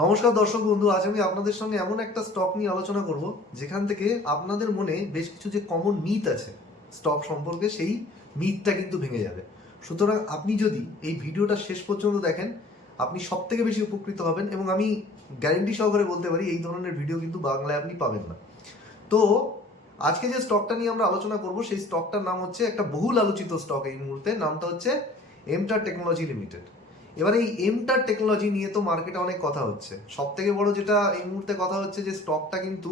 নমস্কার দর্শক বন্ধু, আজ আমি আপনাদের সঙ্গে এমন একটা স্টক নিয়ে আলোচনা করব যেখান থেকে আপনাদের মনে বেশ কিছু যে কমন মিথ আছে স্টক সম্পর্কে, সেই মিথটা কিন্তু ভেঙে যাবে। সুতরাং আপনি যদি এই ভিডিওটা শেষ পর্যন্ত দেখেন, আপনি সব থেকে বেশি উপকৃত হবেন এবং আমি গ্যারেন্টি সহকারে বলতে পারি এই ধরনের ভিডিও কিন্তু বাংলায় আপনি পাবেন না। তো আজকে যে স্টকটা নিয়ে আমরা আলোচনা করব সেই স্টকটার নাম হচ্ছে, একটা বহুল আলোচিত স্টক এই মুহূর্তে, নামটা হচ্ছে এমটার টেকনোলজি লিমিটেড। এবার এই এমটার টেকনোলজি নিয়ে তো মার্কেটে অনেক কথা হচ্ছে। সব থেকে বড় যেটা এই মুহূর্তে কথা হচ্ছে যে স্টকটা কিন্তু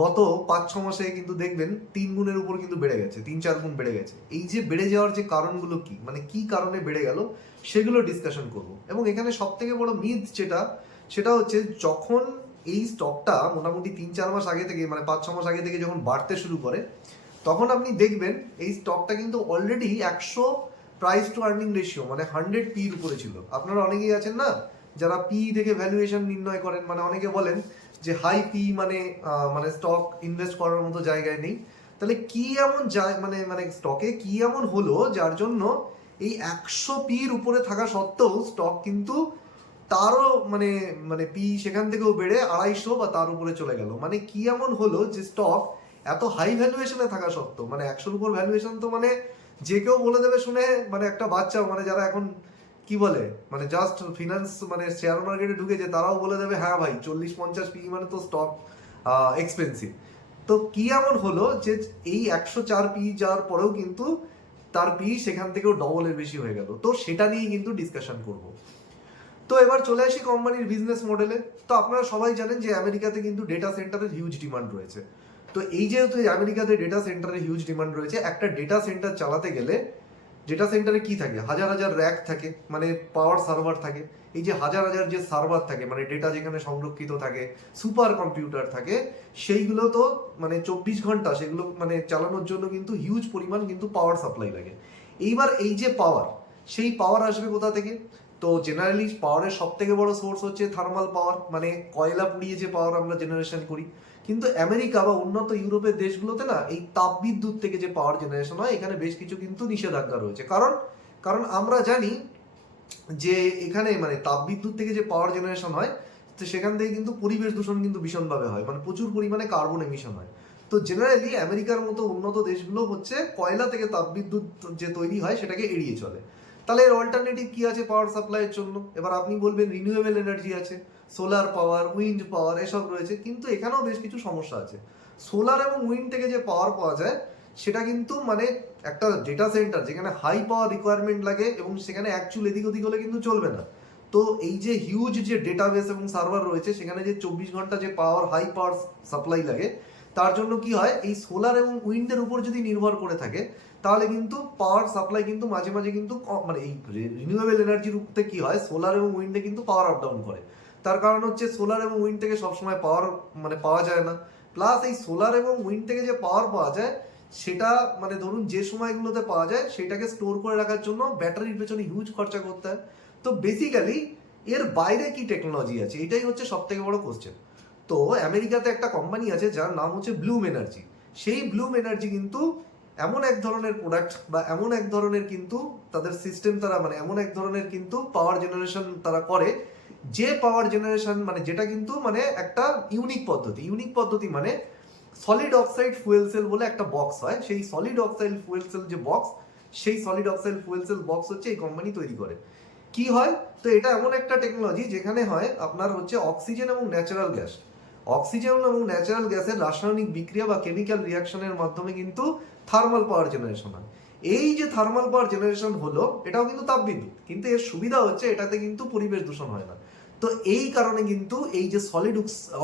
গত 5-6 মাসে কিন্তু দেখবেন 3 গুণের উপর কিন্তু বেড়ে গেছে, 3-4 গুণ বেড়ে গেছে। এই যে বেড়ে যাওয়ার যে কারণগুলো কি, মানে কি কারণে বেড়ে গেল, সেগুলো ডিসকাশন করব। এবং এখানে সব থেকে বড় মিথ যেটা, সেটা হচ্ছে যখন এই স্টকটা মোটামুটি 3-4 মাস আগে থেকে, মানে 5-6 মাস আগে থেকে যখন বাড়তে শুরু করে, তখন আপনি দেখবেন এই স্টকটা কিন্তু already 100 price two earning ratio, মানে 100 পির উপরে ছিল। আপনারা অনেকেই আছেন না যারা পি দেখে ভ্যালুয়েশন নির্ণয় করেন, মানে অনেকে বলেন যে হাই পি মানে মানে স্টক ইনভেস্ট করার মতো জায়গায় নেই। তাহলে কি এমন যায়, মানে মানে স্টকে কি এমন হলো যার জন্য এই 100 পির উপরে থাকা সত্ত্বেও স্টক কিন্তু তারও মানে মানে পি সেখান থেকেও বেড়ে 250 বা তার উপরে চলে গেল। মানে কি এমন হলো যে স্টক এত হাই ভ্যালুয়েশনে থাকা সত্ত্বেও, মানে 100-র উপর ভ্যালুয়েশন, তো মানে যে কেউ বলে দেবে শুনে, মানে একটা বাচ্চা, মানে যারা এখন কি বলে, মানে জাস্ট ফিনান্স মানে শেয়ার মার্কেটে ঢুকেছে, তারাও বলে দেবে হ্যাঁ ভাই 40-50 পি মানে তো স্টক এক্সপেন্সিভ। তো কি এমন হলো যে এই 104 পি যাওয়ার পরেও কিন্তু তার পি সেখান থেকেও ডবলের বেশি হয়ে গেল। তো সেটা নিয়েই কিন্তু ডিসকাশন করব। তো এবার চলে আসি কোম্পানির বিজনেস মডেলে। তো আপনারা সবাই জানেন যে আমেরিকাতে কিন্তু ডেটা সেন্টারের হিউজ ডিমান্ড রয়েছে। তো এই যেহেতু আমেরিকাতে ডেটা সেন্টারের হিউজ ডিমান্ড রয়েছে, একটা ডেটা সেন্টার চালাতে গেলে ডেটা সেন্টারে কি থাকে, হাজার হাজার র্যাক থাকে, মানে পাওয়ার সার্ভার থাকে। এই যে হাজার হাজার যে সার্ভার থাকে, মানে ডেটা যেখানে সংরক্ষিত থাকে, সুপার কম্পিউটার থাকে, সেইগুলো তো মানে 24 ঘন্টা সেগুলো মানে চালানোর জন্য কিন্তু হিউজ পরিমাণ কিন্তু পাওয়ার সাপ্লাই লাগে। এইবার এই যে পাওয়ার, সেই পাওয়ার আসবে কোথা থেকে? তো জেনারেলি পাওয়ারের সব থেকে বড় সোর্স হচ্ছে থার্মাল পাওয়ার, মানে কয়লা পুড়িয়ে যে পাওয়ার আমরা জেনারেশন করি। কিন্তু আমেরিকা বা উন্নত ইউরোপের দেশগুলোতে না এই তাপবিদ্যুৎ থেকে যে পাওয়ার জেনারেশন হয়, এখানে বেশ কিছু কিন্তু নিষেধাজ্ঞা রয়েছে। কারণ কারণ আমরা জানি যে এখানে মানে তাপবিদ্যুৎ থেকে যে পাওয়ার জেনারেশন হয়, তো সেখান থেকে কিন্তু পরিবেশ দূষণ কিন্তু ভীষণভাবে হয়, মানে প্রচুর পরিমাণে কার্বন এমিশন হয়। তো জেনারেলি আমেরিকার মতো উন্নত দেশগুলো হচ্ছে কয়লা থেকে তাপবিদ্যুৎ যে তৈরি হয় সেটাকে এড়িয়ে চলে। তাহলে এর অল্টারনেটিভ কি আছে পাওয়ার সাপ্লাইয়ের জন্য? এবার আপনি বলবেন রিনিউয়েবল এনার্জি আছে, সোলার পাওয়ার, উইন্ড পাওয়ার, এসব রয়েছে। কিন্তু এখানেও বেশ কিছু সমস্যা আছে। সোলার এবং উইন্ড থেকে যে পাওয়ার পাওয়া যায়, সেটা কিন্তু মানে একটা ডেটা সেন্টার যেখানে হাই পাওয়ার রিকোয়ারমেন্ট লাগে এবং সেখানে অ্যাকচুয়াল এদিক ওদিক হলে কিন্তু চলবে না। তো এই যে হিউজ যে ডেটাবেস এবং সার্ভার রয়েছে, সেখানে যে 24 ঘন্টা যে পাওয়ার, হাই পাওয়ার সাপ্লাই লাগে, তার জন্য কি হয়, এই সোলার এবং উইন্ডের উপর যদি নির্ভর করে থাকে, তাহলে কিন্তু পাওয়ার সাপ্লাই কিন্তু মাঝে মাঝে কিন্তু মানে এই রিনিউয়েবল এনার্জির উপরে কি হয়, সোলার এবং উইন্ডে কিন্তু পাওয়ার আপ ডাউন করে। তার কারণ হচ্ছে সোলার এবং উইন্ড থেকে সবসময় পাওয়ার মানে পাওয়া যায় না। প্লাস এই সোলার এবং উইন্ড থেকে যে পাওয়ার পাওয়া যায়, সেটা মানে ধরুন যে সময়গুলোতে পাওয়া যায় সেটাকে স্টোর করে রাখার জন্য ব্যাটারির পেছনে হিউজ খরচা করতে হয়। তো বেসিক্যালি এর বাইরে কি টেকনোলজি আছে, এটাই হচ্ছে সব থেকে বড় কোশ্চেন। তো আমেরিকাতে একটা কোম্পানি আছে যার নাম হচ্ছে ব্লুম এনার্জি। সেই ব্লুম এনার্জি কিন্তু এমন এক ধরনের প্রোডাক্ট বা এমন এক ধরনের কিন্তু তাদের সিস্টেম, তারা মানে এমন এক ধরনের কিন্তু পাওয়ার জেনারেশন তারা করে, যে পাওয়ার জেনারেশন মানে যেটা কিন্তু মানে একটা ইউনিক পদ্ধতি মানে সলিড অক্সাইড ফুয়েল সেল বলে একটা বক্স হয়। সেই সলিড অক্সাইড ফুয়েল সেল যে বক্স, সেই solid oxide fuel cell box হচ্ছে এই কোম্পানি তৈরি করে। কি হয়, তো এটা এমন একটা টেকনোলজি যেখানে হয় আপনার হচ্ছে অক্সিজেন এবং ন্যাচারাল গ্যাস, অক্সিজেন এবং ন্যাচারাল গ্যাসের রাসায়নিক বিক্রিয়া বা কেমিক্যাল রিয়াকশনের মাধ্যমে কিন্তু থার্মাল পাওয়ার জেনারেশন হয়। এই যে থার্মাল পাওয়ার জেনারেশন হলো, এটাও কিন্তু তাপবিদ্যুৎ, কিন্তু এর সুবিধা হচ্ছে এটাতে কিন্তু পরিবেশ দূষণ হয় না। তো এই কারণে কিন্তু এই যে সলিড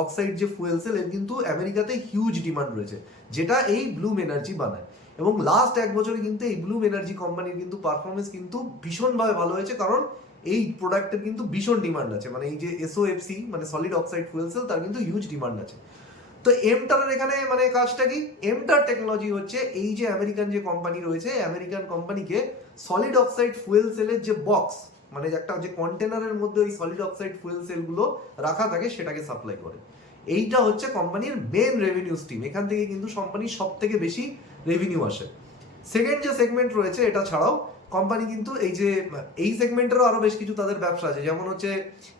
অক্সাইড যে ফুয়েল সেল, এর কিন্তু আমেরিকাতে হিউজ ডিমান্ড রয়েছে, যেটা এই ব্লুম এনার্জি বানায়। এবং লাস্ট 1 বছরে কিন্তু এই ব্লুম এনার্জি কোম্পানির কিন্তু পারফরমেন্স কিন্তু ভীষণভাবে ভালো হয়েছে, কারণ এই প্রোডাক্টের কিন্তু ভীষণ ডিমান্ড আছে। মানে এই যে এসওএফসি মানে সলিড অক্সাইড ফুয়েল সেল, তার কিন্তু হিউজ ডিমান্ড আছে। তো এমটারের এখানে মানে কাজটা কি, এমটার টেকনোলজি হচ্ছে এই যে আমেরিকান যে কোম্পানি রয়েছে, আমেরিকান কোম্পানিকে সলিড অক্সাইড ফুয়েল সেলের যে বক্স, মানে একটা যে কন্টেনারের মধ্যে ওই সলিড অক্সাইড ফুয়েল সেলগুলো রাখা থাকে, সেটাকে সাপ্লাই করে। এইটা হচ্ছে কোম্পানির মেন রেভিনিউ স্ট্রিম। এখান থেকে কিন্তু কোম্পানির সব থেকে বেশি রেভিনিউ আসে। সেকেন্ড যে সেগমেন্ট রয়েছে, এটা ছাড়াও কোম্পানি কিন্তু এই সেগমেন্টেরও আরো বেশ কিছু তাদের ব্যবসা আছে, যেমন হচ্ছে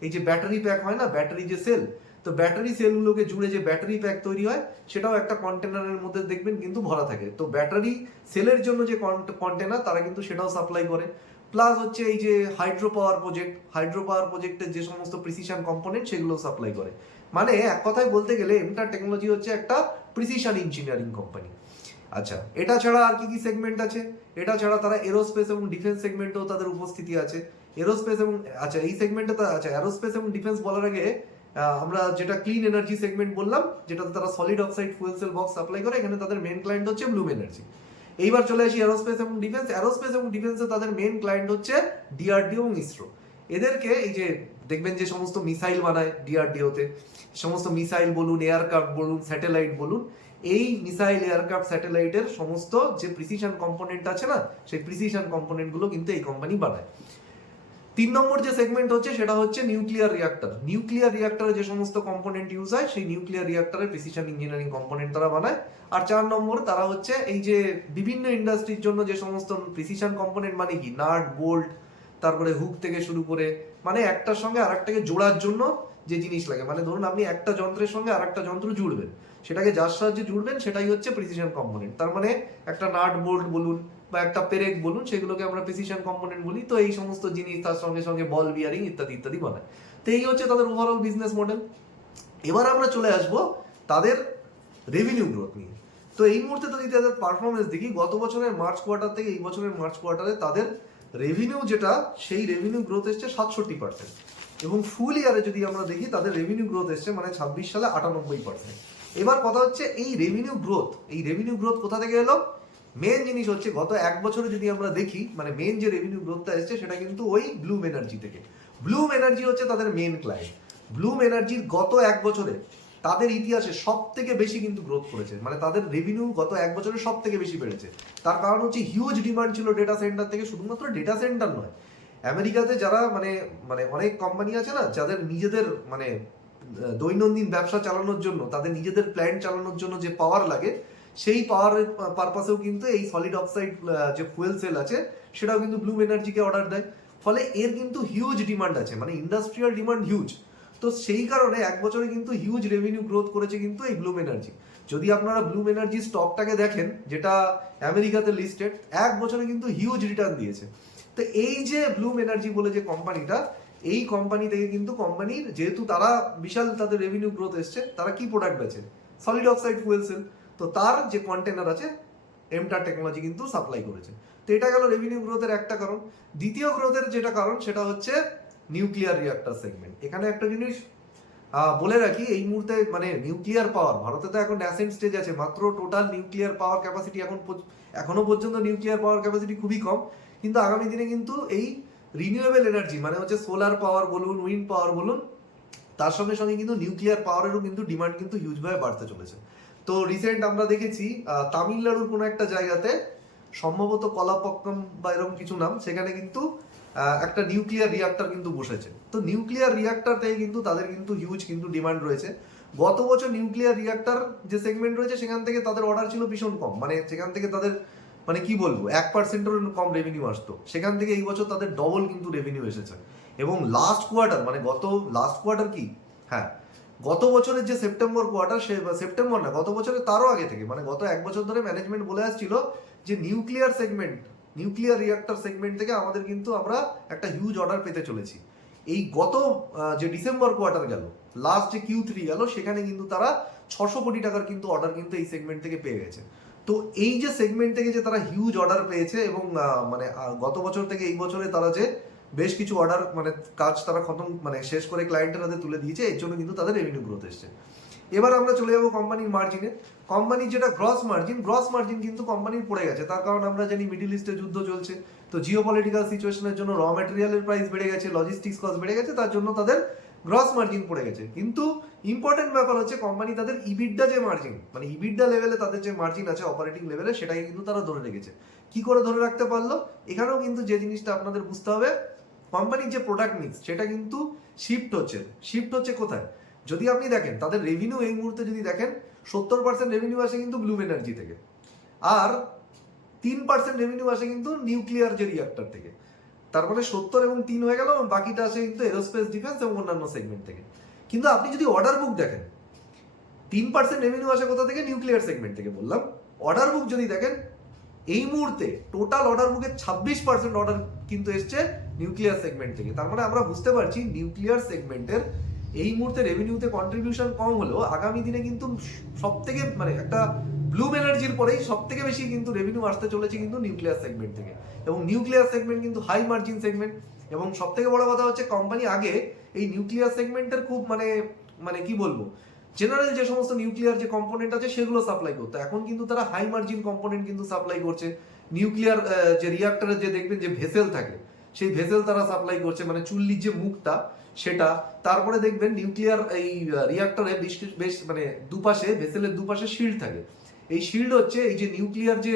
এই যে ব্যাটারি প্যাক হয় না, ব্যাটারি যে সেল, তো ব্যাটারি সেলগুলোকে জুড়ে যে ব্যাটারি প্যাক তৈরি হয় সেটাও একটা কন্টেনারের মধ্যে দেখবেন কিন্তু ভরা থাকে। তো ব্যাটারি সেলের জন্য যে কন্টেনার তারা কিন্তু সেটাও সাপ্লাই করে। প্লাস হচ্ছে এই যে হাইড্রো পাওয়ার প্রজেক্টের যে সমস্ত প্রিসিশন কম্পোনেন্ট সেগুলো সাপ্লাই করে। মানে এক কথায় বলতে গেলে এমটার টেকনোলজি হচ্ছে একটা প্রিসিশন ইঞ্জিনিয়ারিং কোম্পানি। আচ্ছা, এটা ছাড়া আর কি কি সেগমেন্ট আছে? এটা ছাড়া তারা এরোস্পেস এবং ডিফেন্স সেগমেন্টেও তাদের উপস্থিতি আছে। এরোস্পেস এবং আচ্ছা এই সেগমেন্টে আচ্ছা এরোস্পেস এবং ডিফেন্স বলার আগে আমরা যেটা ক্লিন এনার্জি সেগমেন্ট বললাম, যেটাতে তারা solid oxide fuel cell box supply করে, এখানে তাদের মেন ক্লায়েন্ট হচ্ছে ব্লুম এনার্জি। এইবার চলে আসি এরোস্পেস এবং ডিফেন্স। এরোস্পেস এবং ডিফেন্সে তাদের মেন ক্লায়েন্ট হচ্ছে ডিআরডিও এবং ইসরো। এদেরকে এই যে দেখবেন যে সমস্ত মিসাইল বানায় ডিআরডিওতে, সমস্ত মিসাইল বলুন, এয়ারক্রাফট বলুন, স্যাটেলাইট বলুন, এই মিসাইল এয়ারক্রাফট স্যাটেলাইটের সমস্ত যে প্রিসিশন কম্পোনেন্ট আছে না, সেই প্রিসিশন কম্পোনেন্টগুলো কিন্তু এই কোম্পানি বানায়। 3 নম্বর যে সেগমেন্ট হচ্ছে সেটা হচ্ছে নিউক্লিয়ার রিঅ্যাক্টর। নিউক্লিয়ার রিঅ্যাক্টরে যে সমস্ত কম্পোনেন্ট ইউজ হয় সেই নিউক্লিয়ার রিঅ্যাক্টরের প্রিসিশন ইঞ্জিনিয়ারিং কম্পোনেন্ট তারা বানায়। আর 4 নম্বর তারা হচ্ছে এই যে বিভিন্ন ইন্ডাস্ট্রির জন্য যে সমস্ত প্রিসিশন কম্পোনেন্ট, মানে কি নাট বোল্ট, তারপরে হুক থেকে শুরু করে, মানে একটার সঙ্গে আরেকটাকে জোড়ার জন্য যে জিনিস লাগে, মানে ধরুন আপনি একটা যন্ত্রের সঙ্গে আরেকটা যন্ত্র জুড়বেন, সেটাকে যার সাহায্যে জুড়বেন সেটাই হচ্ছে প্রিসিশন কম্পোনেন্ট। তার মানে একটা নাট বোল্ট বলুন বা একটা পেরেক বলুন, সেগুলোকে আমরা প্রিসিশন কম্পোনেন্ট বলি। তো এই সমস্ত জিনিস তার সঙ্গে সঙ্গে বল বিয়ারিং ইত্যাদি ইত্যাদি বানায়। তো এই হচ্ছে তাদের ওভারঅল বিজনেস মডেল। এবার আমরা চলে আসব তাদের রেভিনিউ গ্রোথ নিয়ে। তো এই মুহূর্তে যদি তাদের পারফরমেন্স দেখি, গত বছরের মার্চ কোয়ার্টার থেকে এই বছরের মার্চ কোয়ার্টারে তাদের রেভিনিউ যেটা, সেই রেভিনিউ গ্রোথ এসছে 67%। এবং ফুল ইয়ারে যদি আমরা দেখি তাদের রেভিনিউ গ্রোথ এসছে মানে 26 সালে 98%। এবার কথা হচ্ছে এই রেভিনিউ গ্রোথ কোথা থেকে এলো? মেন জিনিস হচ্ছে গত এক বছরে যদি আমরা দেখি, মানে মেন যে রেভিনিউ গ্রোথটা এসছে সেটা কিন্তু ওই ব্লুম এনার্জি থেকে। ব্লুম এনার্জি হচ্ছে তাদের মেন ক্লায়েন্ট। ব্লুম এনার্জির গত এক বছরে তাদের ইতিহাসে সব থেকে বেশি কিন্তু গ্রোথ করেছে, মানে তাদের রেভিনিউ গত এক বছরে সব থেকে বেশি বেড়েছে। তার কারণ হচ্ছে হিউজ ডিমান্ড ছিল ডেটা সেন্টার থেকে। শুধুমাত্র ডেটা সেন্টার নয়, আমেরিকাতে যারা মানে মানে অনেক কোম্পানি আছে না, যাদের নিজেদের মানে দৈনন্দিন ব্যবসা চালানোর জন্য, তাদের নিজেদের প্ল্যান্ট চালানোর জন্য যে পাওয়ার লাগে, সেই পাওয়ারের পারপাসেও কিন্তু এই সলিড অক্সাইড যে ফুয়েল সেল আছে সেটাও কিন্তু ব্লুম এনার্জিকে অর্ডার দেয়। ফলে এর কিন্তু হিউজ ডিমান্ড আছে, মানে ইন্ডাস্ট্রিয়াল ডিমান্ড হিউজ। তো সেই কারণে এক বছরে কিন্তু হিউজ রেভিনিউ গ্রোথ করেছে কিন্তু এই ব্লুম এনার্জি। যদি আপনারা ব্লুম এনার্জি স্টকটাকে দেখেন, যেটা আমেরিকাতে লিস্টেড, এক বছরে কিন্তু হিউজ রিটার্ন দিয়েছে। তো এই যে ব্লুম এনার্জি বলে যে কোম্পানিটা, এই কোম্পানি থেকে কিন্তু কোম্পানির যেহেতু তারা বিশাল তাদের রেভিনিউ গ্রোথ এসছে, তারা কি প্রোডাক্ট বেচে? Solid oxide fuel cell. তো তার যে কন্টেনার আছে এমটার টেকনোলজি কিন্তু সাপ্লাই করেছে। তো এটা গেল রেভিনিউ গ্রোথের একটা কারণ। দ্বিতীয় গ্রোথের যেটা কারণ সেটা হচ্ছে নিউক্লিয়ার রিঅ্যাক্টর সেগমেন্ট। এখানে একটা জিনিস বলে রাখি, এই মুহূর্তে মানে নিউক্লিয়ার পাওয়ার ভারতে তো এখন ন্যাসেন্ট স্টেজ আছে, মাত্র টোটাল নিউক্লিয়ার পাওয়ার ক্যাপাসিটি এখনো পর্যন্ত নিউক্লিয়ার পাওয়ার ক্যাপাসিটি খুবই কম। কিন্তু আগামী দিনে কিন্তু এই রিনিউয়েবল এনার্জি, মানে হচ্ছে সোলার পাওয়ার বলুন, উইন্ড পাওয়ার বলুন, তার সঙ্গে সঙ্গে কিন্তু নিউক্লিয়ার পাওয়ারেরও কিন্তু ডিমান্ড কিন্তু হিউজভাবে বাড়তে চলেছে। তো রিসেন্ট আমরা দেখেছি তামিলনাড়ুর কোনো একটা জায়গাতে, সম্ভবত কলাপক্কম বা এরকম কিছু নাম, সেখানে কিন্তু একটা নিউক্লিয়ার রিঅ্যাক্টর কিন্তু বসেছে। তো নিউক্লিয়ার রিঅ্যাক্টর থেকে কিন্তু তাদের কিন্তু হিউজ কিন্তু ডিমান্ড রয়েছে। গত বছর নিউক্লিয়ার রিঅ্যাক্টর যে সেগমেন্ট রয়েছে সেখান থেকে তাদের অর্ডার ছিল ভীষণ কম, মানে সেখান থেকে তাদের মানে কি বলবো 1%-এরও কম রেভিনিউ আসতো। সেখান থেকে এই বছর তাদের ডবল কিন্তু রেভিনিউ এসেছে। এবং লাস্ট কোয়ার্টার, মানে লাস্ট কোয়ার্টার কি, হ্যাঁ গত বছরের যে সেপ্টেম্বর কোয়ার্টার, সে সেপ্টেম্বর না, গত বছরের তারও আগে থেকে, মানে গত এক বছর ধরে ম্যানেজমেন্ট বলে আসছিল যে নিউক্লিয়ার রিঅ্যাক্টর সেগমেন্ট থেকে আমাদের কিন্তু আমরা একটা হিউজ অর্ডার পেতে চলেছি। এই গত যে ডিসেম্বর কোয়ার্টার গেল, লাস্ট যে Q3 গেল, সেখানে কিন্তু তারা 600 কোটি টাকার কিন্তু অর্ডার কিন্তু এই সেগমেন্ট থেকে পেয়ে গেছে। তো এই যে সেগমেন্ট থেকে যে তারা হিউজ অর্ডার পেয়েছে, এবং মানে গত বছর থেকে এই বছরে তারা যে বেশ কিছু অর্ডার মানে কাজ তারা খতম মানে শেষ করে ক্লায়েন্টের হাতে তুলে দিয়েছে, এর জন্য কিন্তু তাদের রেভিনিউ গ্রোথ এসছে। এবার আমরা চলে যাবো কোম্পানির মার্জিনে। কোম্পানির যেটা গ্রস মার্জিন কিন্তু কোম্পানির পড়ে গেছে। তার কারণ আমরা জানি মিডল ইস্টে যুদ্ধ চলছে, তো জিওপলিটিক্যাল সিচুয়েশনের জন্য র ম্যাটেরিয়ালের প্রাইস বেড়ে গেছে, লজিস্টিক্স কস্ট বেড়ে গেছে, তার জন্য তাদের গ্রস মার্জিন পড়ে গেছে। কিন্তু ইম্পর্টেন্ট ব্যাপার হচ্ছে কোম্পানি তাদের ইবিডা যে মার্জিন, মানে ইবিডা লেভেলে তাদের যে মার্জিন আছে অপারেটিং লেভেলে, সেটাকে কিন্তু তারা ধরে রেখেছে। কি করে ধরে রাখতে পারলো? এখানেও কিন্তু যে জিনিসটা আপনাদের বুঝতে হবে, কোম্পানির যে প্রোডাক্ট মিক্স সেটা কিন্তু শিফট হচ্ছে কোথায়? যদি আপনি দেখেন তাদের রেভিনিউ এই মুহূর্তে যদি দেখেন, 70% রেভিনিউ আসে কিন্তু ব্লুম এনার্জি থেকে, আর 3% রেভিনিউ আসে কিন্তু নিউক্লিয়ার যে রিঅ্যাক্টর থেকে। তার মানে 70 এবং 3 হয়ে গেল, এবং বাকিটা আসে কিন্তু এরোস্পেস, ডিফেন্স এবং অন্যান্য সেগমেন্ট থেকে। কিন্তু আপনি যদি অর্ডার বুক দেখেন, 3% রেভিনিউ আসে কোথা থেকে? নিউক্লিয়ার সেগমেন্ট থেকে বললাম। অর্ডার বুক যদি দেখেন, এই মুহূর্তে টোটাল অর্ডার বুকের 26% অর্ডার কিন্তু এসছে নিউক্লিয়ার সেগমেন্ট থেকে। তার মানে আমরা বুঝতে পারছি নিউক্লিয়ার সেগমেন্টের এই মুহূর্তে রেভিনিউতে কন্ট্রিবিউশন কম হলেও আগামী দিনে কিন্তু সব থেকে মানে একটা ব্লুম এনার্জির পরেই সব থেকে বেশি কিন্তু রেভিনিউ আসতে চলেছে কিন্তু নিউক্লিয়ার সেগমেন্ট থেকে। এবং নিউক্লিয়ার সেগমেন্ট কিন্তু হাই মার্জিন সেগমেন্ট, এবং সব থেকে বড় কথা হচ্ছে কোম্পানি আগে এই নিউক্লিয়ার সেগমেন্টের খুব মানে মানে কি বলবো, জেনারেল যে সমস্ত নিউক্লিয়ার যে কম্পোনেন্ট আছে সেগুলো সাপ্লাই করতো, এখন কিন্তু তারা হাই মার্জিন কম্পোনেন্ট কিন্তু সাপ্লাই করছে। নিউক্লিয়ার যে রিঅ্যাক্টরের যে দেখবেন যে ভেসেল থাকে, সেই ভেসেল তারা সাপ্লাই করছে, মানে চুল্লির যে মুখটা সেটা। তারপরে দেখবেন নিউক্লিয়ার এই রিঅ্যাক্টরে বেশ মানে দুপাশে, ভেসেলের দুপাশে শিল্ড থাকে। এই শিল্ড হচ্ছে এই যে নিউক্লিয়ার যে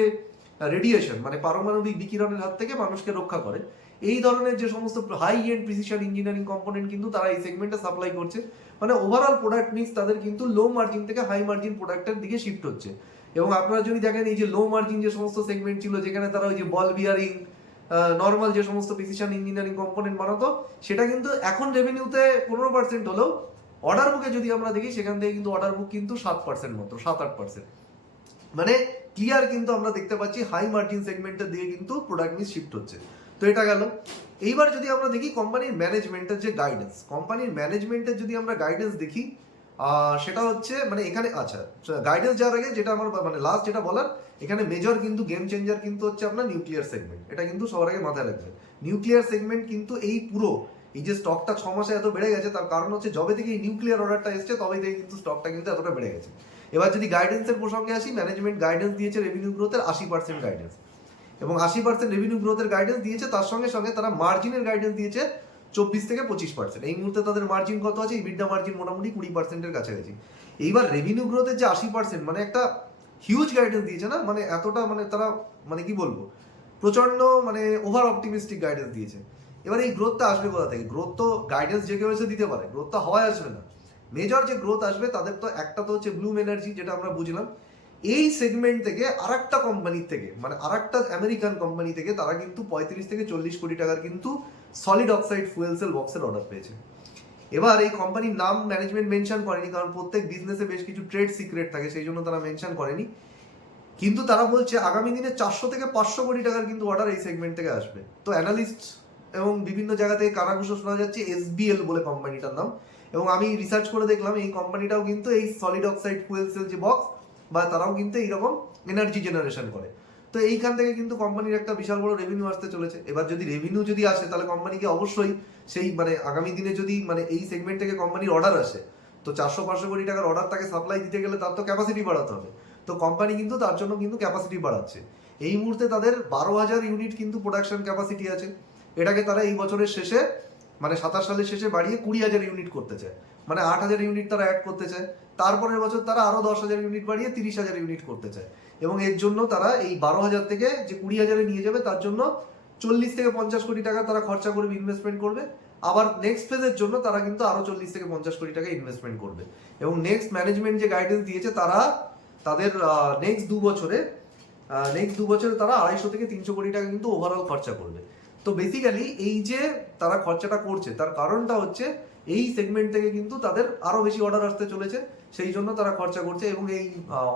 রেডিয়েশন, মানে পারমাণবিক বিকিরণের হাত থেকে মানুষকে রক্ষা করে। এই ধরনের যে সমস্ত high end precision engineering component কিন্তু তারা এই সেগমেন্টে সাপ্লাই করছে। মানে ওভারঅল প্রোডাক্ট মিক্স তাদের কিন্তু লো মার্জিন থেকে হাই মার্জিন প্রোডাক্টের দিকে শিফট হচ্ছে। এবং আপনারা যদি দেখেন এই যে লো মার্জিন যে সমস্ত সেগমেন্ট ছিল, যেখানে তারা ওই যে বল বিয়ারিং, নর্মাল যে সমস্ত প্রিসিশন ইঞ্জিনিয়ারিং কম্পোনেন্ট বানাতো, সেটা কিন্তু এখন রেভিনিউতে 15% হলেও অর্ডার বুকে যদি আমরা দেখি সেখান থেকে কিন্তু অর্ডার বুক কিন্তু 7% মতো, 7-8%। মানে ক্লিয়ার কিন্তু আমরা দেখতে পাচ্ছি হাই মার্জিন সেগমেন্টের দিকে কিন্তু প্রোডাক্ট মিক্স শিফট হচ্ছে। তো এটা গেল। এইবার যদি আমরা দেখি কোম্পানির ম্যানেজমেন্টের যে গাইডেন্স, কোম্পানির ম্যানেজমেন্টের যদি আমরা গাইডেন্স দেখি, সেটা হচ্ছে মানে এখানে আচ্ছা গাইডেন্স যাওয়ার আগে যেটা আমার মানে লাস্ট যেটা বলার, এখানে মেজর কিন্তু গেম চেঞ্জার কিন্তু হচ্ছে আপনার নিউক্লিয়ার সেগমেন্ট। এটা কিন্তু সবার আগে মাথায় রাখবেন। নিউক্লিয়ার সেগমেন্ট কিন্তু এই পুরো এই যে স্টকটা 6 মাসে এত বেড়ে গেছে, তার কারণ হচ্ছে যবে থেকে এই নিউক্লিয়ার অর্ডারটা এসছে তবে থেকে কিন্তু স্টকটা কিন্তু এতটা বেড়ে গেছে। এবার যদি গাইডেন্সের প্রসঙ্গে আসি, ম্যানেজমেন্ট গাইডেন্স দিয়েছে রেভিনিউ গ্রোথের 80% গাইডেন্স, এবং 80% রেভিনিউ গ্রোথের গাইডেন্স দিয়েছে। তার সঙ্গে সঙ্গে তারা মার্জিনের গাইডেন্স দিয়েছে 24-25%। এই মুহূর্তে তাদের মার্জিন কত আছে? ইবিডা মার্জিন মোটামুটি 20%-এর কাছাকাছি। এইবার রেভিনিউ গ্রোথের যে 80% মানে একটা হিউজ গাইডেন্স দিয়েছে না, মানে এতটা মানে তারা মানে কি বলবো, প্রচন্ড মানে ওভার অপটিমিস্টিক গাইডেন্স দিয়েছে। এবার এই গ্রোথটা আসবে কোথা থেকে? গ্রোথ তো গাইডেন্স যে কেউ এসে দিতে পারে, গ্রোথটা হওয়ায় আসবে না। মেজর যে গ্রোথ আসবে তাদের তো একটা তো হচ্ছে ব্লুম এনার্জি, যেটা আমরা বুঝলাম। এই সেগমেন্ট থেকে আরেকটা কোম্পানির থেকে, মানে আরেকটা আমেরিকান কোম্পানি থেকে তারা কিন্তু 35-40 কোটি টাকার কিন্তু সলিড অক্সাইড ফুয়েল সেল বক্সের অর্ডার পেয়েছে। এবার এই কোম্পানির নাম ম্যানেজমেন্ট মেনশন করেনি, কারণ প্রত্যেক বিজনেসে বেশ কিছু ট্রেড সিক্রেট থাকে, সেই জন্য তারা মেনশন করেনি। কিন্তু তারা বলছে আগামী দিনে 400-500 কোটি টাকার কিন্তু অর্ডার এই সেগমেন্ট থেকে আসবে। তো অ্যানালিস্ট এবং বিভিন্ন জায়গা থেকে কানাঘুষো শোনা যাচ্ছে এসবিএল বলে কোম্পানিটার নাম। এবং আমি রিসার্চ করে দেখলাম এই কোম্পানিটাও কিন্তু এই সলিড অক্সাইড ফুয়েল সেল যে বক্স, বা তারাও কিন্তু এইরকম এনার্জি জেনারেশন করে। তো এইখান থেকে কিন্তু কোম্পানির একটা বিশাল বড় রেভিনিউ আসতে চলেছে। এবার যদি রেভিনিউ যদি আসে, তাহলে কোম্পানিকে অবশ্যই সেই মানে আগামী দিনে যদি মানে এই সেগমেন্ট থেকে কোম্পানির অর্ডার আসে, তো 400-500 কোটি টাকার অর্ডার তাকে সাপ্লাই দিতে গেলে তার তো ক্যাপাসিটি বাড়াতে হবে। তো কোম্পানি কিন্তু তার জন্য কিন্তু ক্যাপাসিটি বাড়াচ্ছে। এই মুহূর্তে তাদের 12,000 ইউনিট কিন্তু প্রোডাকশন ক্যাপাসিটি আছে। এটাকে তারা এই বছরের শেষে মানে 27 সালের শেষে বাড়িয়ে 20,000 ইউনিট করতে চায়, মানে 8,000 ইউনিট তারা অ্যাড করতে চায়। তারপরের বছর তারা আরো 10,000 ইউনিট বাড়িয়ে 30,000 ইউনিট করতে চায়। এবং এর জন্য তারা এই 12,000 থেকে যে 20,000-এ নিয়ে যাবে, তার জন্য 40-50 কোটি টাকা তারা খরচা করবে, ইনভেস্টমেন্ট করবে। আবার নেক্সট ফেজের জন্য তারা কিন্তু আরো 40-50 কোটি টাকা ইনভেস্টমেন্ট করবে। এবং নেক্সট ম্যানেজমেন্ট যে গাইডেন্স দিয়েছে, তারা তাদের নেক্সট 2 বছরে তারা 250-300 কোটি টাকা কিন্তু ওভারঅল খরচা করবে। তো বেসিক্যালি এই যে তারা খরচাটা করছে, তার কারণটা হচ্ছে এই সেগমেন্ট থেকে কিন্তু তাদের আরো বেশি অর্ডার আসতে চলেছে, সেই জন্য তারা খরচা করছে। এবং এই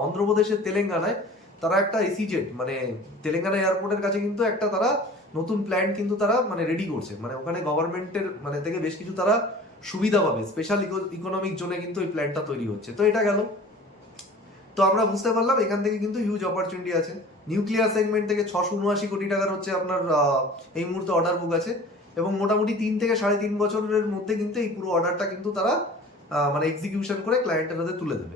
অন্ধ্রপ্রদেশের তেলেঙ্গানায় তারা একটা এসিজেট মানে তেলেঙ্গানা এয়ারপোর্টের কাছে কিন্তু একটা তারা নতুন প্ল্যান্ট কিন্তু তারা মানে রেডি করছে। মানে ওখানে গভর্নমেন্টের মানে থেকে বেশ কিছু তারা সুবিধা পাবে, স্পেশাল ইকোনমিক জোনে কিন্তু এই প্ল্যান্টটা তৈরি হচ্ছে। তো এটা গেল। তো আমরা বুঝতে পারলাম এখান থেকে কিন্তু হিউজ অপরচুনিটি আছে। নিউক্লিয়ার সেগমেন্ট থেকে 679 কোটি টাকার হচ্ছে আপনার এই মুহূর্তে অর্ডার বুক আছে, এবং মোটামুটি 3 থেকে 3.5 বছরের মধ্যে কিন্তু এই পুরো অর্ডারটা কিন্তু তারা মানে এক্সিকিউশন করে ক্লায়েন্টের হাতে তুলে দেবে।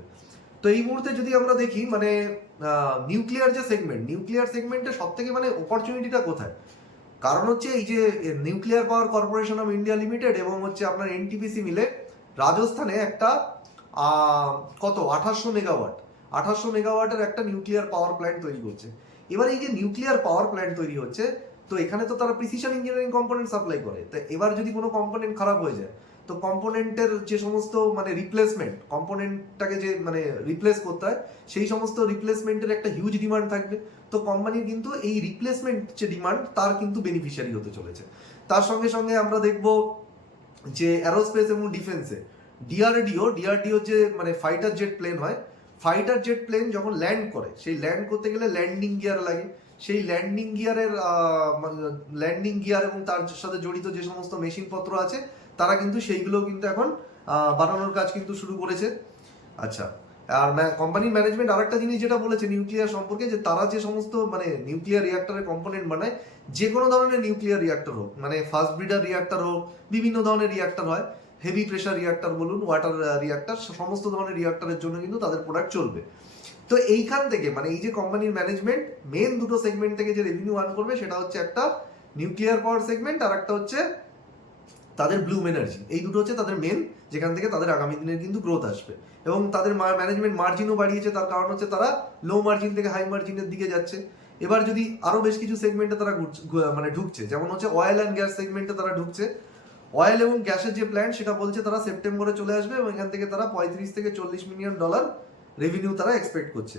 তো এই মুহূর্তে যদি আমরা দেখি মানে নিউক্লিয়ার যে সেগমেন্ট, নিউক্লিয়ার সেগমেন্টে সব থেকে মানে অপরচুনিটিটা কোথায়? কারণ হচ্ছে এই যে nuclear power corporation of India limited এবং হচ্ছে আপনার এনটিপিসি মিলে রাজস্থানে একটা কত 2800 মেগাওয়াটের একটা নিউক্লিয়ার পাওয়ার প্ল্যান্ট তৈরি করছে। এবার এই যে নিউক্লিয়ার পাওয়ার প্ল্যান্ট তৈরি হচ্ছে, তো এখানে তো তারা প্রিসিশন ইঞ্জিনিয়ারিং কম্পোনেন্ট সাপ্লাই করে। তো এবার যদি কোনো কম্পোনেন্ট খারাপ হয়ে যায়, তো কম্পোনেন্টের যে সমস্ত মানে রিপ্লেসমেন্ট, কম্পোনেন্টটাকে যে মানে রিপ্লেস করতে হয়, সেই সমস্ত রিপ্লেসমেন্টের একটা হিউজ ডিমান্ড থাকবে। তো কোম্পানির কিন্তু এই রিপ্লেসমেন্ট যে ডিমান্ড, তার কিন্তু বেনিফিশিয়ারি হতে চলেছে। তার সঙ্গে সঙ্গে আমরা দেখব যে অ্যারোস্পেস এবং ডিফেন্সে ডিআরডিও যে মানে ফাইটার জেট প্লেন হয়, ফাইটার জেট প্লেন যখন ল্যান্ড করে, সেই ল্যান্ড করতে গেলে ল্যান্ডিং গিয়ার লাগে। সেই ল্যান্ডিং গিয়ার এবং তার সাথে জড়িত যে সমস্ত মেশিনপত্র আছে, তারা কিন্তু সেইগুলো কিন্তু এখন বানানোর কাজ কিন্তু শুরু করেছে। আচ্ছা, আর কোম্পানির ম্যানেজমেন্ট আরেকটা জিনিস যেটা বলেছে নিউক্লিয়ার সম্পর্কে, যে তারা যে সমস্ত মানে নিউক্লিয়ার রিঅ্যাক্টরের কম্পোনেন্ট বানায়, যে কোনো ধরনের নিউক্লিয়ার রিঅ্যাক্টর হোক, মানে ফাস্ট ব্রিডার রিঅ্যাক্টর হোক, বিভিন্ন ধরনের রিঅ্যাক্টর হয়, হেভি প্রেশার রিঅ্যাক্টর বলুন, ওয়াটার রিঅ্যাক্টর, সমস্ত ধরনের রিঅ্যাক্টরের জন্য কিন্তু তাদের প্রোডাক্ট চলবে। তো এইখান থেকে মানে এই যে কোম্পানির ম্যানেজমেন্ট মেন দুটো সেগমেন্ট থেকে যে রেভিনিউ আর্ন করবে, সেটা হচ্ছে একটা নিউক্লিয়ার পাওয়ার সেগমেন্ট, আর একটা হচ্ছে তাদের ব্লুম এনার্জি। এই দুটো হচ্ছে তাদের মেন, যেখান থেকে তাদের আগামী দিনের কিন্তু গ্রোথ আসবে। এবং তাদের ম্যানেজমেন্ট মার্জিনও বাড়িয়েছে, তার কারণ হচ্ছে তারা লো মার্জিন থেকে হাই মার্জিনের দিকে যাচ্ছে। এবার যদি আরো বেশ কিছু সেগমেন্টে তারা মানে ঢুকছে, যেমন হচ্ছে অয়েল অ্যান্ড গ্যাস সেগমেন্টে তারা ঢুকছে। অয়েল এবং গ্যাসের যে প্ল্যান্ট, সেটা বলছে তারা সেপ্টেম্বরে চলে আসবে এবং এখান থেকে তারা $35 থেকে $40 মিলিয়ন রেভিনিউ তারা এক্সপেক্ট করছে।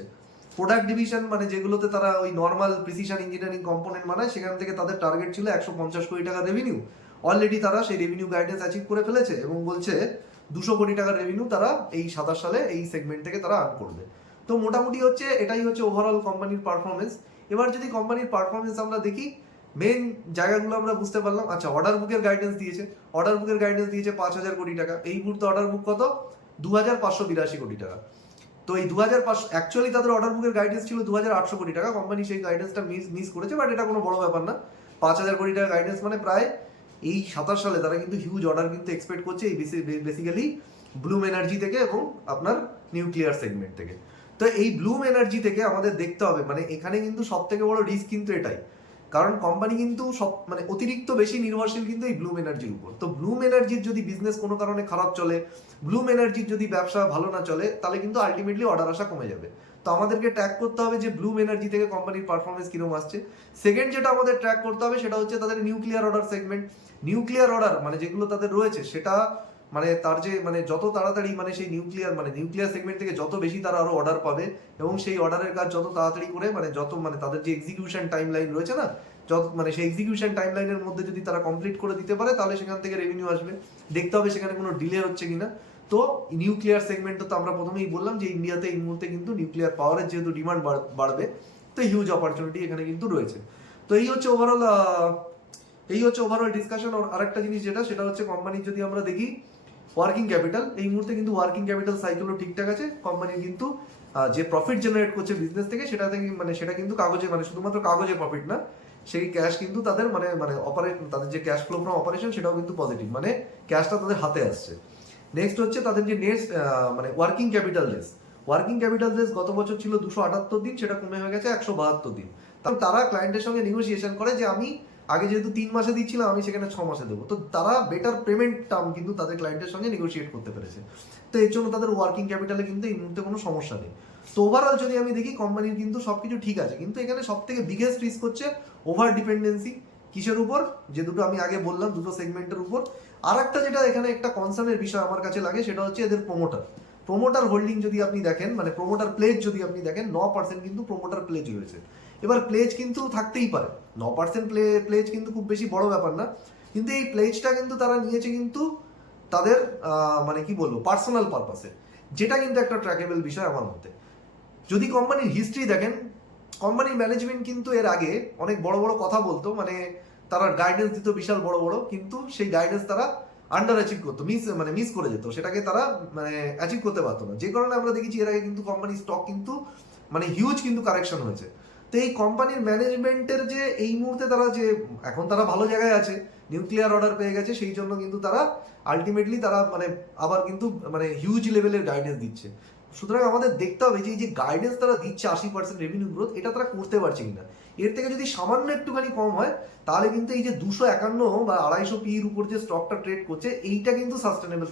প্রোডাক্ট ডিভিশন মানে যেগুলোতে তারা ওই নর্মাল প্রিসিশন ইঞ্জিনিয়ারিং কম্পোনেন্ট বানায়, সেখান থেকে তাদের টার্গেট ছিল $150 কোটি রেভিনিউ। অলরেডি তারা সেই রেভিনিউ গাইডেন্স অ্যাচিভ করে ফেলেছে এবং বলছে $200 কোটি রেভিনিউ তারা এই 27 সালে এই সেগমেন্ট থেকে তারা আর্ন করবে। তো মোটামুটি হচ্ছে এটাই হচ্ছে ওভারঅল কোম্পানির পারফরমেন্স। এবার যদি কোম্পানির পারফরমেন্স আমরা দেখি, মেন জায়গাগুলো আমরা বুঝতে পারলাম। আচ্ছা, অর্ডার বুকের গাইডেন্স দিয়েছে, অর্ডার বুকের গাইডেন্স দিয়েছে 5,000 কোটি টাকা। এই মুহূর্তে অর্ডার বুক কত? 2,582 কোটি টাকা। তো এই 2,500 অ্যাকচুয়ালি তাদের অর্ডার বুকের গাইডেন্স ছিল 2,800 কোটি টাকা। কোম্পানি সেই গাইডেন্সটা মিস করেছে, বাট এটা কোনো বড় ব্যাপার না। 5,000 কোটি টাকা গাইডেন্স মানে প্রায় এই 27 সালে তারা কিন্তু হিউজ অর্ডার কিন্তু এক্সপেক্ট করছে এই বেসিক্যালি ব্লুম এনার্জি থেকে এবং আপনার নিউক্লিয়ার সেগমেন্ট থেকে। তো এই ব্লুম এনার্জি থেকে আমাদের দেখতে হবে, মানে এখানে কিন্তু সব থেকে বড় রিস্ক কিন্তু এটাই, কারণ কোম্পানি কিন্তু সব মানে অতিরিক্ত বেশি নির্ভরশীল কিন্তু এই ব্লুম এনার্জির উপর। তো ব্লুম এনার্জির যদি বিজনেস কোনো কারণে খারাপ চলে, ব্লুম এনার্জির যদি ব্যবসা ভালো না চলে, তাহলে কিন্তু আলটিমেটলি অর্ডার আসা কমে যাবে। তো আমাদেরকে ট্র্যাক করতে হবে যে ব্লুম এনার্জি থেকে কোম্পানির পারফরমেন্স কিরকম আসছে। সেকেন্ড যেটা আমাদের ট্র্যাক করতে হবে, সেটা হচ্ছে তাদের nuclear order segment. Nuclear order মানে যেগুলো তাদের রয়েছে, সেটা মানে তার যে মানে যত তাড়াতাড়ি মানে সেই নিউক্লিয়ার সেগমেন্ট থেকে যত বেশি তারা আরো অর্ডার পাবে এবং সেই অর্ডারের কাজ যত তাড়াতাড়ি করে মানে যত মানে তাদের যে এক্সিকিউশন টাইম লাইন রয়েছে না, যত মানে সেই এক্সিকিউশন টাইম লাইনের মধ্যে যদি তারা কমপ্লিট করে দিতে পারে, তাহলে সেখান থেকে রেভিনিউ আসবে। দেখতে হবে সেখানে কোনো ডিলে হচ্ছে কিনা। তো নিউক্লিয়ার সেগমেন্টটা তো আমরা প্রথমেই বললাম যে ইন্ডিয়াতে এই মুহূর্তে কিন্তু নিউক্লিয়ার পাওয়ারের যেহেতু ডিমান্ড বাড়বে, তো হিউজ অপরচুনিটি এখানে কিন্তু রয়েছে। তো এই হচ্ছে ওভারঅল ডিসকাশন। আরেকটা জিনিস যেটা, সেটা হচ্ছে কোম্পানির যদি আমরা দেখি ওয়ার্কিং ক্যাপিটাল, এই মুহূর্তে কিন্তু ওয়ার্কিং ক্যাপিটাল সাইকেলও ঠিকঠাক আছে। কোম্পানির কিন্তু যে প্রফিট জেনারেট করছে বিজনেস থেকে, সেটা কিন্তু কাগজে মানে শুধুমাত্র কাগজে প্রফিট না, সেই ক্যাশ কিন্তু তাদের তাদের যে ক্যাশ ফ্লো ফ্রম অপারেশন, সেটাও কিন্তু পজিটিভ, মানে ক্যাশটা তাদের হাতে আসছে। নেক্সট হচ্ছে তাদের যে মানে ওয়ার্কিং ক্যাপিটাল ডেজ গত বছর ছিল 278 দিন, সেটা কমে হয়ে গেছে 172 দিন। কারণ তারা ক্লায়েন্টের সঙ্গে নেগোসিয়েশন করে যে আমি আগে যেহেতু 3 মাসে দিচ্ছিলাম, আমি সেখানে 6 মাসে দেবো। তো তারা বেটার পেমেন্ট টার্ম কিন্তু তাদের ক্লায়েন্টের সঙ্গে নেগোসিয়েট করতে পেরেছে। তো এর জন্য তাদের ওয়ার্কিং ক্যাপিটালে কিন্তু এই মুহূর্তে কোনো সমস্যা নেই। তো ওভারঅল যদি আমি দেখি, কোম্পানির কিন্তু সবকিছু ঠিক আছে, কিন্তু এখানে সব থেকে বিগেস্ট রিস্ক হচ্ছে ওভার ডিপেন্ডেন্সি। কিসের উপর? যে দুটো আমি আগে বললাম, দুটো সেগমেন্টের উপর। আর একটা যেটা এখানে একটা কনসার্নের বিষয় আমার কাছে লাগে, সেটা হচ্ছে এদের প্রোমোটার হোল্ডিং যদি আপনি দেখেন, মানে প্রোমোটার প্লেজ যদি আপনি দেখেন, 9% কিন্তু প্রোমোটার প্লেজ রয়েছে। এবার প্লেজ কিন্তু থাকতেই পারে, 9% প্লেজ কিন্তু খুব বেশি বড় ব্যাপার না, কিন্তু এই প্লেজটা কিন্তু তারা নিয়েছে কিন্তু তাদের মানে কি বলবো পার্সোনাল পারপাসে, যেটা কিন্তু একটা ট্র্যাকেবল বিষয় আমার মতে। যদি কোম্পানির হিস্ট্রি দেখেন, কোম্পানির ম্যানেজমেন্ট কিন্তু এর আগে অনেক বড় বড় কথা বলতো, মানে তারা গাইডেন্স দিত বিশাল বড় বড়, কিন্তু সেই গাইডেন্স তারা আন্ডার অ্যাচিভ করতো, মিস করে যেত, সেটাকে তারা মানে অ্যাচিভ করতে পারতো না। যে কারণে আমরা দেখেছি এর আগে কিন্তু কোম্পানির স্টক কিন্তু মানে হিউজ কিন্তু কারেকশন হয়েছে। তো এই কোম্পানির ম্যানেজমেন্টের যে এই মুহূর্তে তারা যে এখন তারা ভালো জায়গায় আছে, নিউক্লিয়ার অর্ডার পেয়ে গেছে, সেই জন্য কিন্তু তারা আলটিমেটলি তারা মানে আবার কিন্তু মানে হিউজ লেভেলের গাইডেন্স দিচ্ছে। সুতরাং আমাদের দেখতে হবে যে এই যে গাইডেন্স তারা দিচ্ছে 80% রেভিনিউ গ্রোথ, এটা তারা করতে পারছে কিনা। এর থেকে যদি সামান্য একটুখানি কম হয়, তাহলে কিন্তু এই যে 251 বা 250 পির উপর যে স্টকটা ট্রেড করছে, এইটা কিন্তু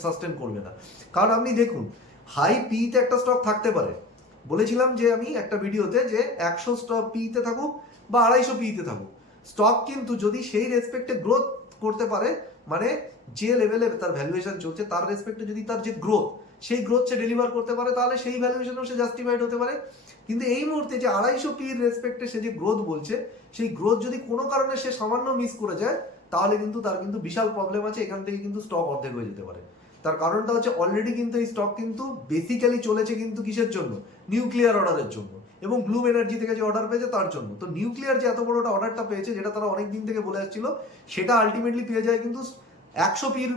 সাস্টেন করবে না। কারণ আপনি দেখুন, হাই পিতে একটা স্টক থাকতে পারে, বলেছিলাম যে আমি একটা ভিডিওতে যে 100 স্টক পিতে থাকুক বা 250 পিতে থাকুক, স্টক কিন্তু যদি সেই রেসপেক্টে গ্রোথ করতে পারে, মানে যে লেভেলে তার ভ্যালুয়েশন চলছে তার রেসপেক্টে যদি তার যে গ্রোথ, সেই গ্রোথ সে ডেলিভার করতে পারে, তাহলে সেই ভ্যালুয়েশনেও সে জাস্টিফাইড হতে পারে। কিন্তু এই মুহূর্তে যে 250 পির রেসপেক্টে সে যে গ্রোথ বলছে, সেই গ্রোথ যদি কোনো কারণে সে সামান্য মিস করে যায়, তাহলে কিন্তু তার কিন্তু বিশাল প্রবলেম আছে, এখান থেকে কিন্তু স্টক অর্ধেক হয়ে যেতে পারে। তার কারণটা হচ্ছে অলরেডি কিন্তু এই স্টক কিন্তু বেসিক্যালি চলেছে কিন্তু কিসের জন্য? নিউক্লিয়ার অর্ডারের জন্য, এবং ব্লুম এনার্জি থেকে যে অর্ডার পেয়েছে তার জন্য। তো নিউক্লিয়ার যে এত বড় একটা অর্ডারটা পেয়েছে, যেটা তারা অনেক দিন থেকে বলে আসছিল, সেটা আলটিমেটলি পেয়ে যায় কিন্তু 100 পির,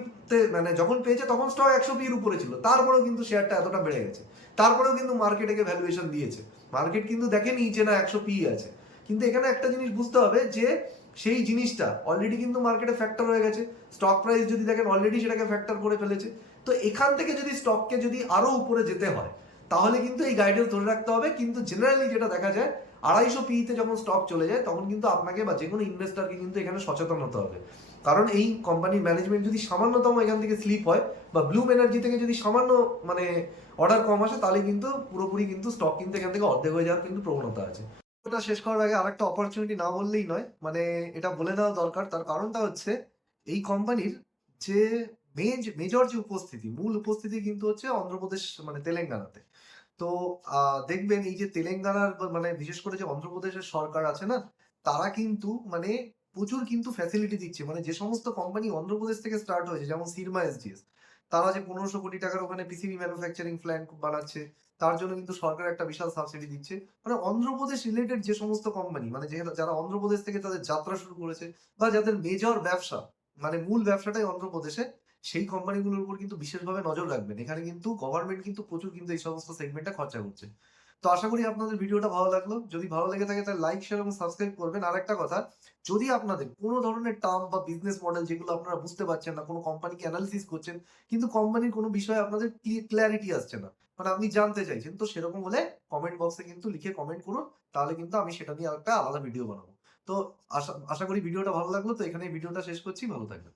মানে যখন পেয়েছে তখন স্টক 100 পির উপরে ছিল, তারপরেও কিন্তু শেয়ারটা এতটা বেড়ে গেছে, তারপরেও কিন্তু মার্কেটকে ভ্যালুয়েশন দিয়েছে। মার্কেট কিন্তু দেখেনি যে না 100 পি আছে, কিন্তু এখানে একটা জিনিস বুঝতে হবে যে সেই জিনিসটা অলরেডি কিন্তু মার্কেটে ফ্যাক্টর হয়ে গেছে। স্টক প্রাইস যদি দেখেন অলরেডি সেটাকে ফ্যাক্টর করে ফেলেছে। তো এখান থেকে যদি স্টককে যদি আরো উপরে যেতে হয়, তাহলে কিন্তু এই গাইডেন্স ধরে রাখতে হবে। কিন্তু জেনারেলি যেটা দেখা যায়, 250 পিতে যখন স্টক চলে যায়, তখন কিন্তু আপনাকে বা যে কোনো ইনভেস্টরকে কিন্তু এখানে সচেতন হতে হবে। কারণ এই কোম্পানির ম্যানেজমেন্ট যদি সামান্যতম এখান থেকে স্লিপ হয়, বা ব্লুম এনার্জি থেকে যদি সামান্য মানে অর্ডার কম আসে, তাহলে কিন্তু পুরোপুরি কিন্তু স্টক কিন্তু এখান থেকে অর্ধেক হয়ে যাওয়ার কিন্তু প্রবণতা আছে। এটা শেষ করার আগে আরেকটা অপরচুনিটি না বললেই নয়, মানে এটা বলে দেওয়া দরকার। তার কারণটা হচ্ছে এই কোম্পানির যে মেজর যে উপস্থিতি, মূল উপস্থিতি কিন্তু হচ্ছে অন্ধ্রপ্রদেশ, মানে তেলেঙ্গানাতে। তো দেখবেন এই যে তেলেঙ্গানার মানে বিশেষ করে যে অন্ধ্রপ্রদেশের সরকার আছে না, তারা কিন্তু মানে প্রচুর কিন্তু ফ্যাসিলিটি দিচ্ছে। মানে যে সমস্ত কোম্পানি অন্ধ্রপ্রদেশ থেকে স্টার্ট হয়েছে, যেমন সিরমা এসজিএস, তারা যে 1500 কোটি টাকার ওখানে পিসিবি ম্যানুফ্যাকচারিং প্ল্যান্ট বানাচ্ছে, তার জন্য কিন্তু সরকার একটা বিশাল সাবসিডি দিচ্ছে। মানে অন্ধ্রপ্রদেশ রিলেটেড যে সমস্ত কোম্পানি, মানে যারা অন্ধ্রপ্রদেশ থেকে তাদের যাত্রা শুরু করেছে, বা যাদের মেজর ব্যবসা, মানে মূল ব্যবসাটাই অন্ধ্রপ্রদেশে, সেই কোম্পানিগুলোর উপর কিন্তু বিশেষভাবে নজর রাখবেন। এখানে কিন্তু গভর্নমেন্ট কিন্তু প্রচুর কিন্তু এই সমস্ত সেগমেন্টে খরচা করছে। তো আশা করি আপনাদের ভিডিওটা ভালো লাগলো। যদি ভালো লেগে থাকে তাহলে লাইক, শেয়ার এবং সাবস্ক্রাইব করবেন। আর একটা কথা, যদি আপনাদের কোনো ধরনের টার্ম বা বিজনেস মডেল যেগুলো আপনারা বুঝতে পারছেন না, কোনো কোম্পানিকে অ্যানালিসিস করছেন, কিন্তু কোম্পানির কোনো বিষয়ে আপনাদের ক্ল্যারিটি আসছে না, মানে আপনি জানতে চাইছেন, তো সেরকম হলে কমেন্ট বক্সে কিন্তু লিখে কমেন্ট করুন। তাহলে কিন্তু আমি সেটা নিয়ে একটা আলাদা ভিডিও বানাবো। তো আশা করি ভিডিওটা ভালো লাগলো। তো এখানে ভিডিওটা শেষ করছি। ভালো থাকবেন।